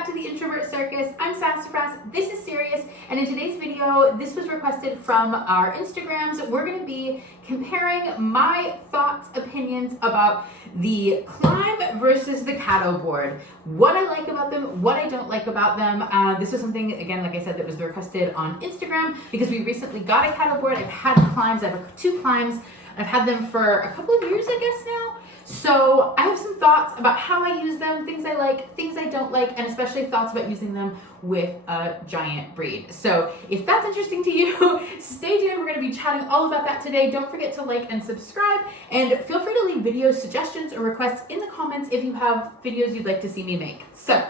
back to the Introvert Circus. I'm Sassafras, this is Sirius, and in today's video, this was requested from our Instagrams. We're going to be comparing my thoughts, opinions about the KLIMB versus the CATO board. What I like about them, what I don't like about them. This was something, again, like I said, that was requested on Instagram because we recently got a CATO board. I've had KLIMBs, I have 2 KLIMBs. I've had them for a couple of years, I guess now. So I have some thoughts about how I use them, things I like, things I don't like, and especially thoughts about using them with a giant breed. So if that's interesting to you, stay tuned. We're going to be chatting all about that today. Don't forget to like and subscribe, and feel free to leave video suggestions or requests in the comments if you have videos you'd like to see me make. So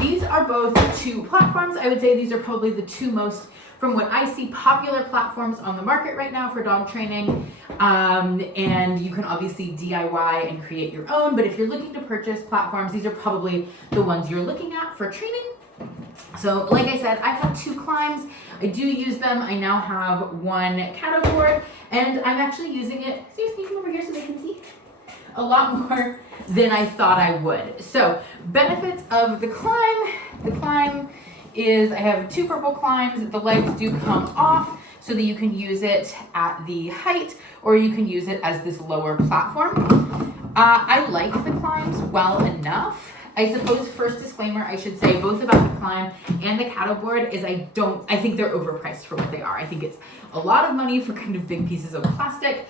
these are both 2 platforms. I would say these are probably the 2 most, from what I see, popular platforms on the market right now for dog training. And you can obviously DIY and create your own, but if you're looking to purchase platforms, these are probably the ones you're looking at for training. So like I said, I've had 2 KLIMBs. I do use them. I now have 1 CATO board, and I'm actually using it. Seriously, can you come over here so they can see? A lot more than I thought I would. So benefits of the KLIMB. The KLIMB is I have 2 purple KLIMBs. The legs do come off so that you can use it at the height, or you can use it as this lower platform. I like the KLIMBs well enough. I suppose first disclaimer I should say both about the KLIMB and the CATO board is I think they're overpriced for what they are. I think it's a lot of money for kind of big pieces of plastic.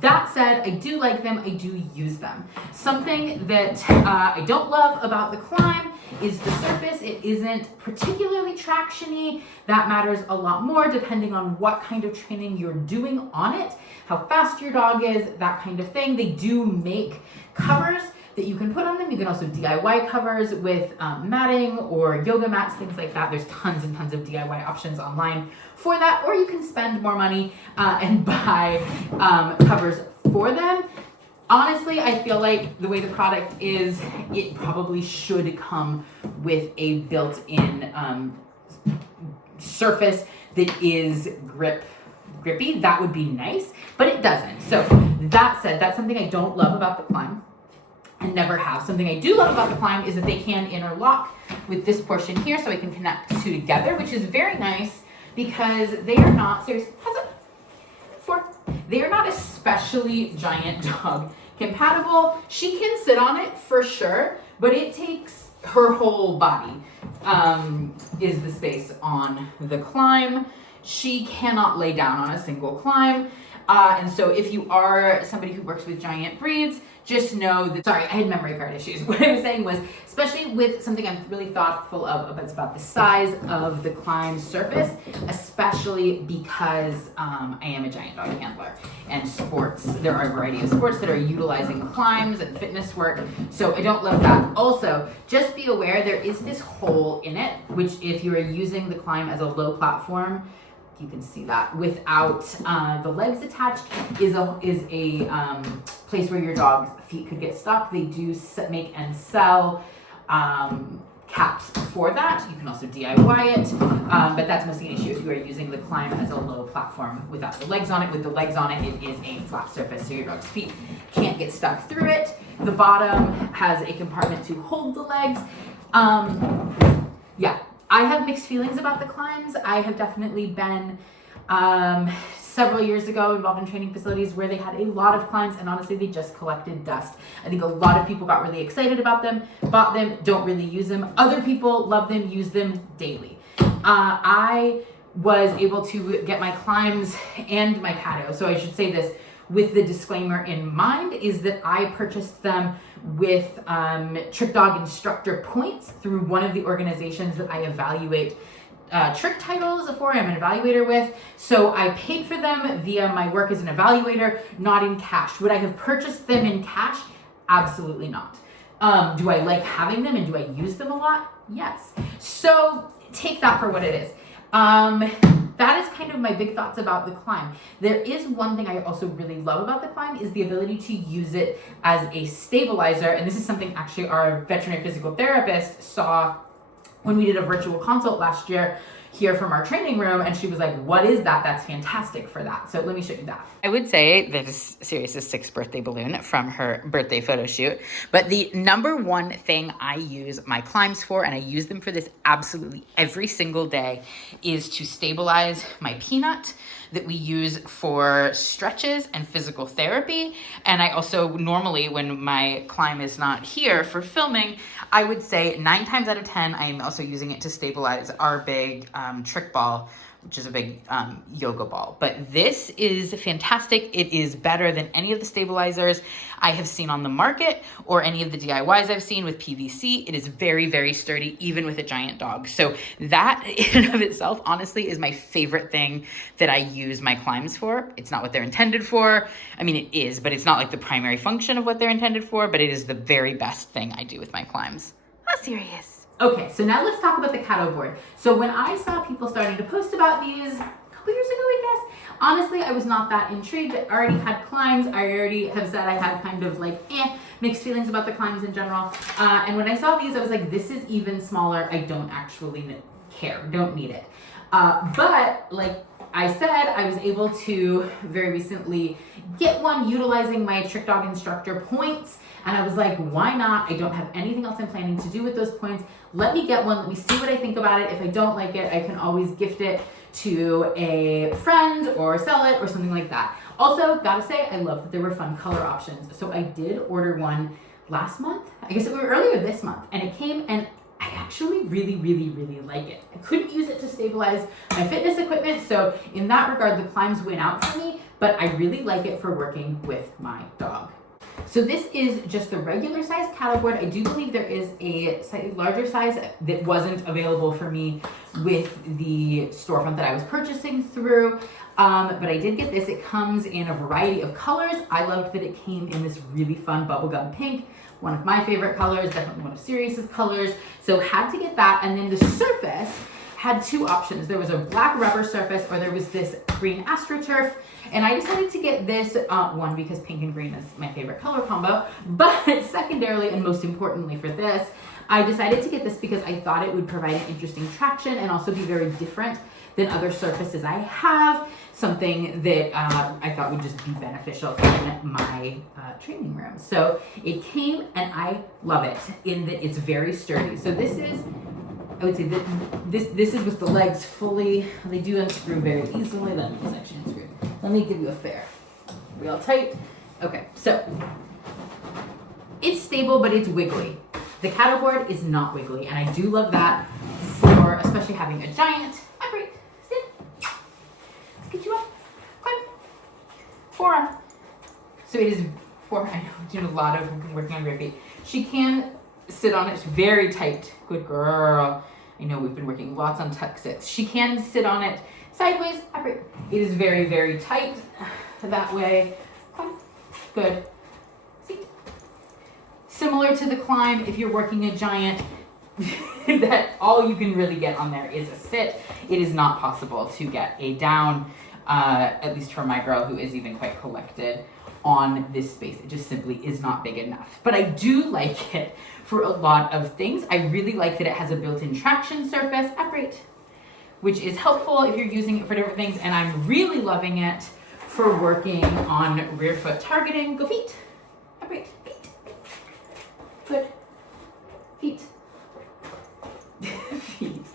That said, I do like them, I do use them. Something that I don't love about the KLIMB is the surface. It isn't particularly traction-y. That matters a lot more depending on what kind of training you're doing on it, how fast your dog is, that kind of thing. They do make covers that you can put on them. You can also DIY covers with matting or yoga mats, things like that. There's tons and tons of DIY options online for that, or you can spend more money and buy covers for them. Honestly, I feel like the way the product is, it probably should come with a built-in surface that is grippy. That would be nice, but it doesn't. So that said, that's something I don't love about the KLIMB and never have. Something I do love about the KLIMB is that they can interlock with this portion here, so I can connect the 2 together, which is very nice because they are not, seriously, they are not especially giant dog compatible. She can sit on it for sure, but it takes her whole body is the space on the KLIMB. She cannot lay down on a single KLIMB. And so if you are somebody who works with giant breeds, just know that, sorry, I had memory card issues. What I was saying was, especially with something I'm really thoughtful of, it's about the size of the KLIMB surface, especially because I am a giant dog handler and sports. There are a variety of sports that are utilizing KLIMBs and fitness work. So I don't love that. Also, just be aware there is this hole in it, which if you are using the KLIMB as a low platform, you can see that without the legs attached is a place where your dog's feet could get stuck. They do make and sell caps for that. You can also DIY it, but that's mostly an issue if you are using the KLIMB as a low platform without the legs on it. With the legs on it, it is a flat surface, so your dog's feet can't get stuck through it. The bottom has a compartment to hold the legs. Yeah. I have mixed feelings about the KLIMBs. I have definitely been several years ago involved in training facilities where they had a lot of KLIMBs, and honestly they just collected dust. I think a lot of people got really excited about them, bought them, don't really use them. Other people love them, use them daily. I was able to get my KLIMBs and my CATO, so I should say this with the disclaimer in mind, is that I purchased them with trick dog instructor points through one of the organizations that I evaluate trick titles for. I'm an evaluator with. So I paid for them via my work as an evaluator, not in cash. Would I have purchased them in cash? Absolutely not. Do I like having them and do I use them a lot? Yes. So take that for what it is. That is kind of my big thoughts about the KLIMB. There is one thing I also really love about the KLIMB is the ability to use it as a stabilizer. And this is something actually our veterinary physical therapist saw when we did a virtual consult last year. here from our training room, and she was like, what is that? That's fantastic for that. So let me show you that. I would say that is Sirius's 6th birthday balloon from her birthday photo shoot, but the number one thing I use my climbs for, and I use them for this absolutely every single day, is to stabilize my peanut that we use for stretches and physical therapy. And I also normally, when my climb is not here for filming, I would say 9 times out of 10, I am also using it to stabilize our big trick ball, which is a big yoga ball. But this is fantastic. It is better than any of the stabilizers I have seen on the market or any of the DIYs I've seen with PVC. It is very, very sturdy, even with a giant dog. So that in and of itself, honestly, is my favorite thing that I use my climbs for. It's not what they're intended for. I mean, it is, but it's not like the primary function of what they're intended for, but it is the very best thing I do with my climbs. I'm serious. Okay, so now let's talk about the CATO board. So when I saw people starting to post about these a couple years ago, I guess, honestly, I was not that intrigued. I already had climbs. I already have said I had kind of like mixed feelings about the climbs in general. And when I saw these, I was like, this is even smaller. I don't actually care, don't need it. But like I said, I was able to very recently get one utilizing my trick dog instructor points. And I was like, why not? I don't have anything else I'm planning to do with those points. Let me get one. Let me see what I think about it. If I don't like it, I can always gift it to a friend or sell it or something like that. Also, gotta say, I love that there were fun color options. So I did order one last month. I guess it was earlier this month. And it came, and I actually really, really, really like it. I couldn't use it to stabilize my fitness equipment. So in that regard, the climbs went out for me, but I really like it for working with my dog. So this is just the regular size CATO board. I do believe there is a slightly larger size that wasn't available for me with the storefront that I was purchasing through. But I did get this. It comes in a variety of colors. I loved that it came in this really fun bubblegum pink, one of my favorite colors, definitely one of Sirius's colors. So had to get that. And then the surface had 2 options. There was a black rubber surface, or there was this green AstroTurf. And I decided to get this one because pink and green is my favorite color combo. But secondarily, and most importantly for this, I decided to get this because I thought it would provide an interesting traction and also be very different than other surfaces I have. Something that I thought would just be beneficial in my training room. So it came, and I love it in that it's very sturdy. So this is, I would say that this is with the legs fully, they do unscrew very easily. Then it's actually unscrewed. Let me give you a fair. Real tight. Okay, so it's stable, but it's wiggly. The CATO board is not wiggly, and I do love that for especially having a giant. Upright, sit. Let's get you up. Climb. Forearm. So it is forearm. I know, doing a lot of working on your feet. She can sit on it. It's very tight. Good girl. I know we've been working lots on tuck sits. She can sit on it sideways, upright. It is very, very tight that way. Climb. Good. Seat. Similar to the climb, if you're working a giant, that all you can really get on there is a sit. It is not possible to get a down, at least for my girl who is even quite collected on this space. It just simply is not big enough. But I do like it for a lot of things. I really like that it has a built-in traction surface, upright, which is helpful if you're using it for different things. And I'm really loving it for working on rear foot targeting. Go feet, upright, feet, good, feet, feet,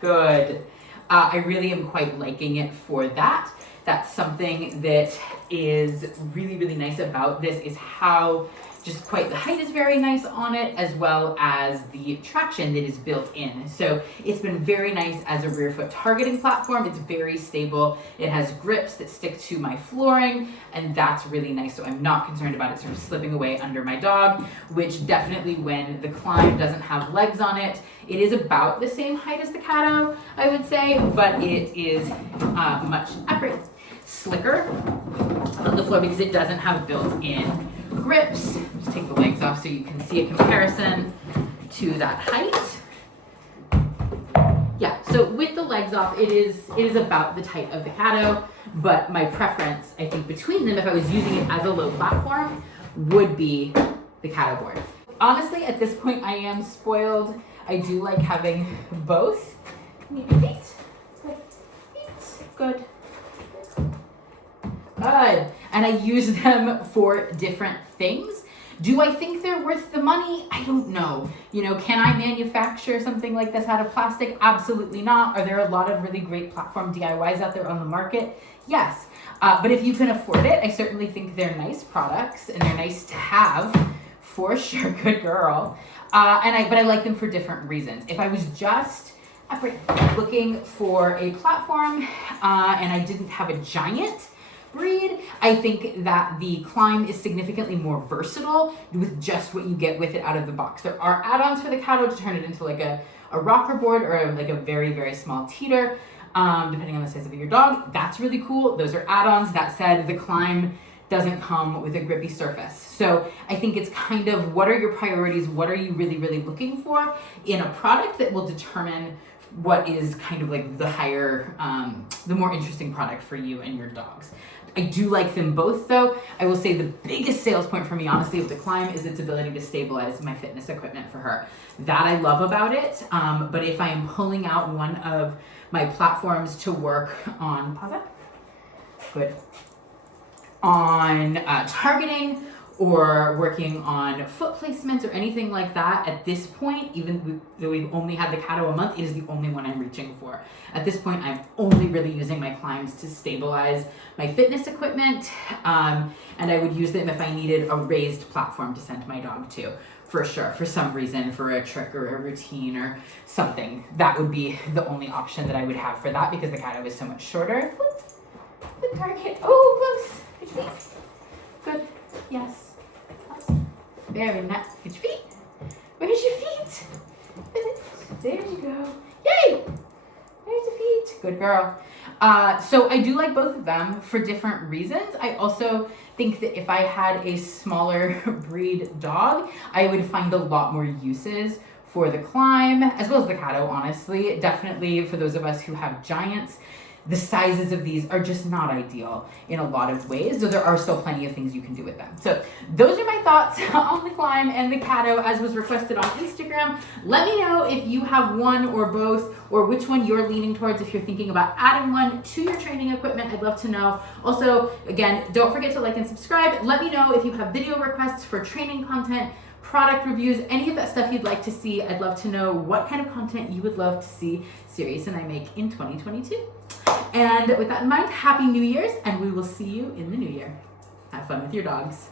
good. I really am quite liking it for that. That's something that is really, really nice about this is how just quite the height is very nice on it, as well as the traction that is built in. So it's been very nice as a rear foot targeting platform. It's very stable. It has grips that stick to my flooring, and that's really nice. So I'm not concerned about it sort of slipping away under my dog, which definitely when the climb doesn't have legs on it, it is about the same height as the CATO, I would say, but it is much upright, slicker on the floor because it doesn't have built-in grips. Just take the legs off so you can see a comparison to that height. Yeah, so with the legs off, it is about the height of the CATO, but my preference, I think, between them, if I was using it as a low platform, would be the CATO board. Honestly, at this point, I am spoiled. I do like having both. Feet. Good. Good. And I use them for different things. Do I think they're worth the money? I don't know. You know, can I manufacture something like this out of plastic? Absolutely not. Are there a lot of really great platform DIYs out there on the market? Yes. But if you can afford it, I certainly think they're nice products and they're nice to have for sure. Good girl. But I like them for different reasons. If I was just looking for a platform and I didn't have a giant breed, I think that the KLIMB is significantly more versatile with just what you get with it out of the box. There are add-ons for the CATO to turn it into like a rocker board or like a very, very small teeter, depending on the size of your dog. That's really cool. Those are add-ons. That said, the KLIMB doesn't come with a grippy surface. So I think it's kind of, what are your priorities? What are you really, really looking for in a product that will determine what is kind of like the higher, the more interesting product for you and your dogs. I do like them both though. I will say the biggest sales point for me, honestly, with the KLIMB is its ability to stabilize my fitness equipment for her. That I love about it. But if I am pulling out one of my platforms to work on, pause that. Good. On targeting or working on foot placements or anything like that, at this point, even though we've only had the CATO a month, it is the only one I'm reaching for. At this point, I'm only really using my KLIMBs to stabilize my fitness equipment, and I would use them if I needed a raised platform to send my dog to, for sure, for some reason, for a trick or a routine or something. That would be the only option that I would have for that because the CATO is so much shorter. The target, oh, close. Good, yes. Very nice. Get your feet. Where's your feet? There you go. Yay! There's your feet. Good girl. So I do like both of them for different reasons. I also think that if I had a smaller breed dog, I would find a lot more uses for the KLIMB as well as the CATO, honestly. Definitely for those of us who have giants, the sizes of these are just not ideal in a lot of ways, though there are still plenty of things you can do with them. So those are my thoughts on the KLIMB and the CATO as was requested on Instagram. Let me know if you have one or both or which one you're leaning towards if you're thinking about adding one to your training equipment. I'd love to know. Also, again, don't forget to like and subscribe. Let me know if you have video requests for training content, product reviews, any of that stuff you'd like to see. I'd love to know what kind of content you would love to see Sirius and I make in 2022. And with that in mind, Happy New Year's, and we will see you in the new year. Have fun with your dogs.